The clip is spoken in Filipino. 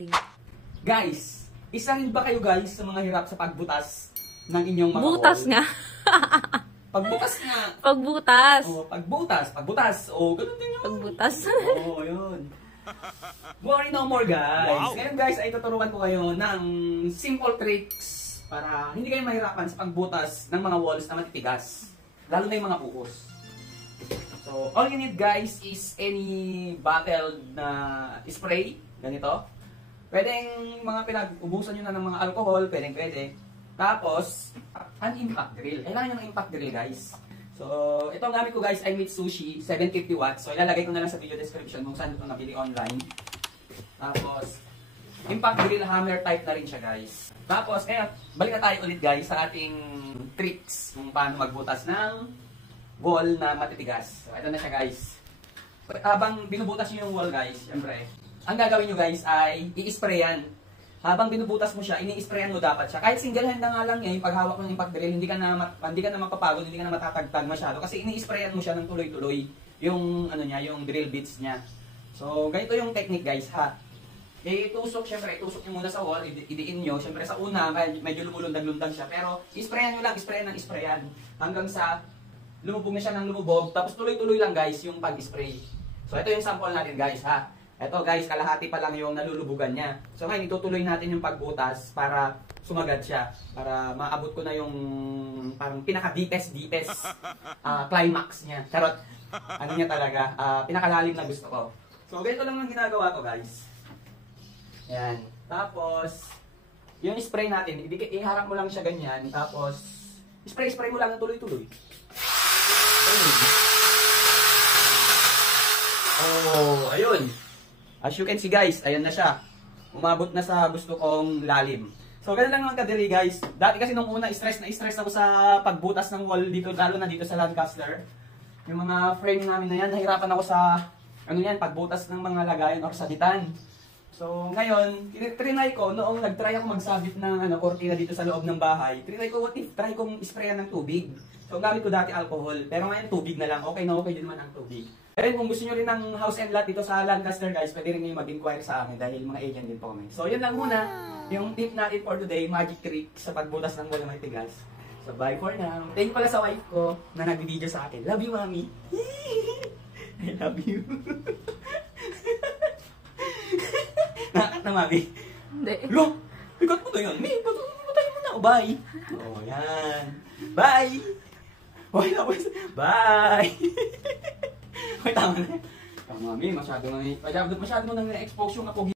ring. Guys, isa rin ba kayo guys sa mga hirap sa pagbutas ng inyong mga Butas wall? nga. Pagbutas nga. Pagbutas. O, pagbutas. O, ganun din yun. Pagbutas. Oo, yun. Worry no more guys. Wow. Ngayon guys ay tuturuan ko kayo ng simple tricks para hindi kayo mahirapan sa pagbutas ng mga walls na matitigas. Lalo na yung mga buhos. So, all you need guys is any bottle na spray. Ganito. Pwedeng mga pinag-ubusan nyo na ng mga alcohol. Pwede. Tapos, an impact drill. Kailangan yung impact drill guys. So, ito ang gamit ko guys ay Mitsushi 750 watts. So, ilalagay ko na lang sa video description kung saan ito nabili online. Tapos, impact drill hammer type na rin siya guys. Tapos, balik na tayo ulit guys sa ating tricks kung paano magbutas ng wall na matitigas. So, ito na siya guys. Habang binubutas nyo yung wall guys, syempre, ang gagawin nyo guys ay i-sprayan. Habang binubutas mo siya, ini-sprayan mo dapat siya. Kahit single hand na nga lang yan, yung paghawak ng impact drill, hindi ka na mapapagod, hindi ka na matatagtag masyado. Kasi ini-sprayan mo siya ng tuloy-tuloy yung, yung drill bits niya. So, ganito yung technique guys ha. Itusok, syempre, itusok nyo muna sa wall, idiin nyo. Syempre sa una, medyo lumulundag-lundag siya. Pero, isprayan nyo lang, isprayan. Hanggang sa lumubog na siya ng lumubog. Tapos tuloy-tuloy lang guys yung pag-spray. So, ito yung sample natin guys ha. Ito guys, kalahati pa lang yung nalulubugan niya. So ngayon, itutuloy natin yung pagbutas para sumagad siya. Para maabot ko na yung parang pinaka-deepest climax niya. Charot, ano niya talaga, pinakalalim na gusto ko. So ganito lang ang ginagawa ko guys. Ayan. Tapos, yung spray natin, iharap mo lang siya ganyan. Tapos, spray mo lang ng tuloy-tuloy. Oh, ayun. As you can see guys, ayan na siya. Umabot na sa gusto kong lalim. So, ganun lang mga kadiri guys. Dati kasi nung una, stress ako sa pagbutas ng wall dito, lalo na dito sa Lancaster. Yung mga frame namin na yan, nahirapan ako sa, pagbutas ng mga lagayan or sabitan. So, ngayon, trinay ko, noong nag-try ako magsabit ng kortina dito sa loob ng bahay, trinay ko, what if, try kong sprayan ng tubig. So, gamit ko dati alcohol, pero ngayon tubig na lang. Okay din naman ang tubig. Pero kung gusto nyo rin ng house and lot dito sa Lancaster guys, pwede rin nyo mag-inquire sa amin dahil mga agent din po kami. So, yun lang muna. Yung tip natin for today, magic trick sa pagbutas ng wall na may tigas. So, bye for now. Thank you pala sa wife ko na nag-video sa akin. Love you, mami. I love you. Nakakata na, mami. Hindi. Look! Bigat mo na yun. May, patay mo na. Bye. Oh, yan. Bye. Bye. Ay, tama na. Mami, masyado mo nang na-expose yung apogi.